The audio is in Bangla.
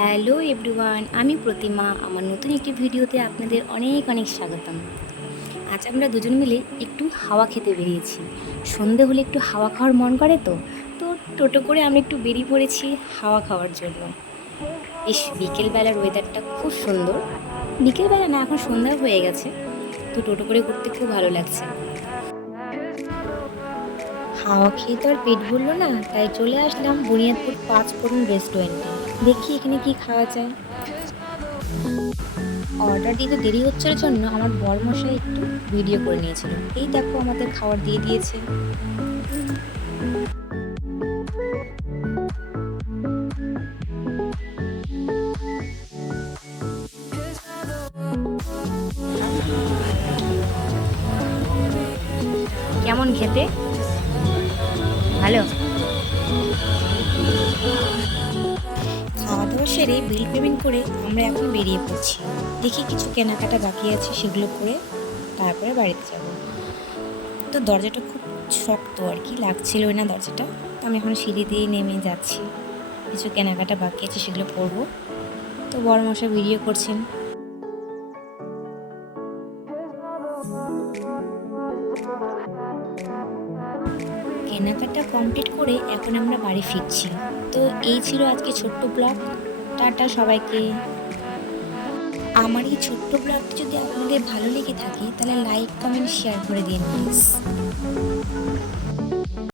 হ্যালো এভরিওয়ান, আমি প্রতিমা। আমার নতুন একটি ভিডিওতে আপনাদের অনেক অনেক স্বাগতম। আজ আমরা দুজন মিলে একটু হাওয়া খেতে বেরিয়েছি। সন্ধে হলে একটু হাওয়া খাওয়ার মন করে তো তো টোটো করে আমরা একটু বেরিয়ে পড়েছি হাওয়া খাওয়ার জন্য। বেশ বিকেলবেলার ওয়েদারটা খুব সুন্দর। বিকেলবেলা না, এখন সন্ধ্যা হয়ে গেছে, তো টোটো করে ঘুরতে খুব ভালো লাগছে। হাওয়া খেয়ে তো আর পেট ভরলো না, তাই চলে আসলাম বুনিয়াদপুর পাঁচফোড়ন রেস্টুরেন্টে। দেখি এখানে কি খাওয়া যায়। অর্ডার দিতে দেরি হচ্ছিল জন্য আমার বরমশাই একটু ভিডিও করে নিয়েছিল। এই দেখো আমাদের খাবার দিয়ে দিয়েছে। কেমন খেতে? ভালো। খাওয়া দাওয়া সেরে বিল পেমেন্ট করে আমরা এখন বেরিয়ে পড়ছি। দেখি কিছু কেনাকাটা বাকি আছে, সেগুলো করে তারপরে বাড়িতে যাব। তো দরজাটা খুব শক্ত আর কি, লাগছিল না দরজাটা। তো আমি এখন সিঁড়ি দিয়ে নেমে যাচ্ছি। কিছু কেনাকাটা বাকি আছে, সেগুলো করবো। তো বরমশাই ভিডিও করছেন। কেনাকাটা কমপ্লিট করে এখন আমরা বাড়ি ফিরছি। তো এই ছিল আজকে ছোট্ট ব্লগ। টাটা সবাইকে। আমার এই ছোট্ট ব্লগটি যদি আপনাদের ভালো লেগে থাকে তাহলে লাইক কমেন্ট শেয়ার করে দিন প্লিজ।